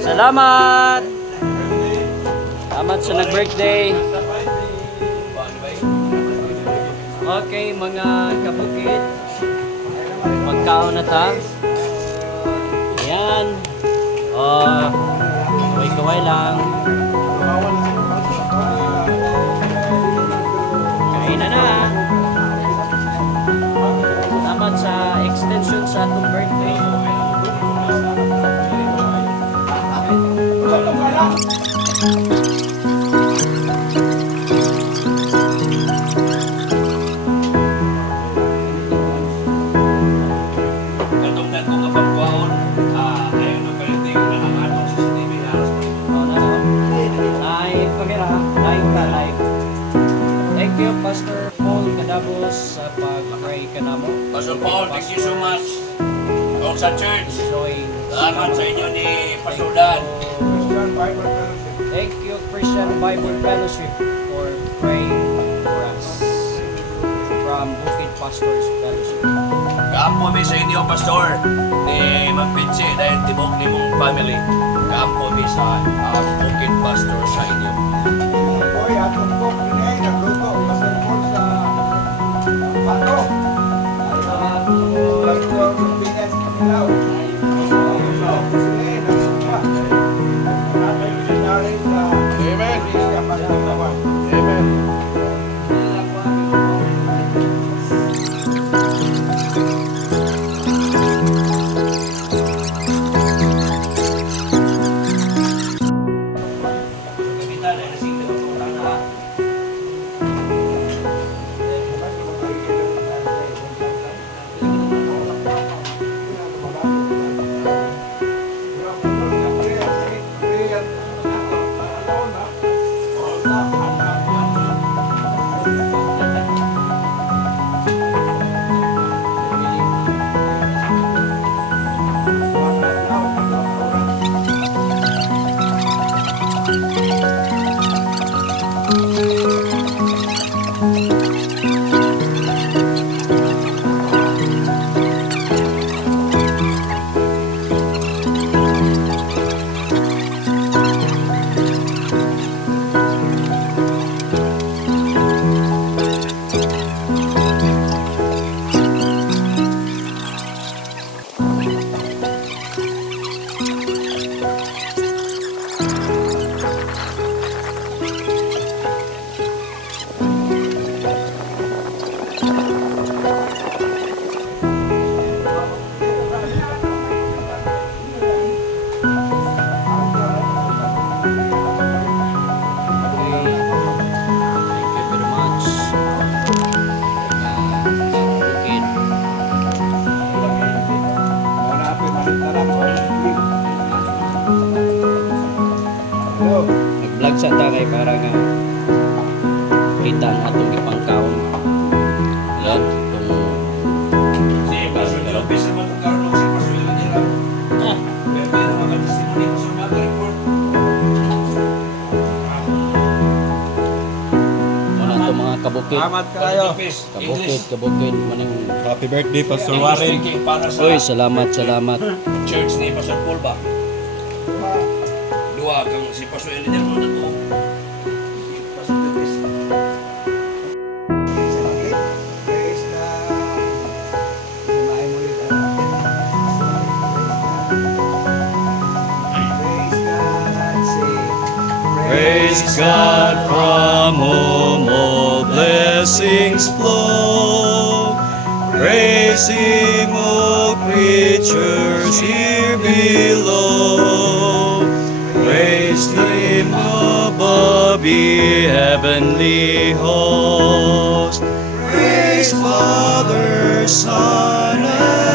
Salamat! Salamat sa nag-birthday. Okay, mga kabukid. Magkaon na ta. Ayan. Kaway-kaway lang. Kain na. Salamat sa extension sa atong birthday. Thank you, Pastor Paul Cadabos, sa pag-pray ka na mo. Pastor Paul, thank you so much. O sa church, salamat sa inyo ni Pastor Dan. Thank you, Christian Bible Fellowship, for praying for us. From Bukid Pastors Fellowship. Kaampo mi sa inyo, Pastor, ni Magpitsi, dahil tibok ni mong family. Kaampo mi sa Bukid Pastor sa inyo. Boy, atong kong pinay, nagluto, Pastor Paul sa Pato. Pastor Pinas Kamilaw. Nag-vlog sa takay para nga kita ang atong ipangkaon. Yan, itong Si Pastor Lopez sa Matong Carlos, si Pastor Lopez. Pero meron mga testimony ko sa mga report. muna itong mga kabukid. Salamat kayo. Kabukid. Maning... Happy birthday, Pastor English Warren. speaking para sa Uy, salamat. church ni Pastor Paul ba? Dua kang si Pastor Eliner mo na to. Pastor Lopez. Praise Praise God, from whom all blessings flow. Praise Him, all creatures here below. Praise Him above, ye heavenly host. Praise Father, Son, and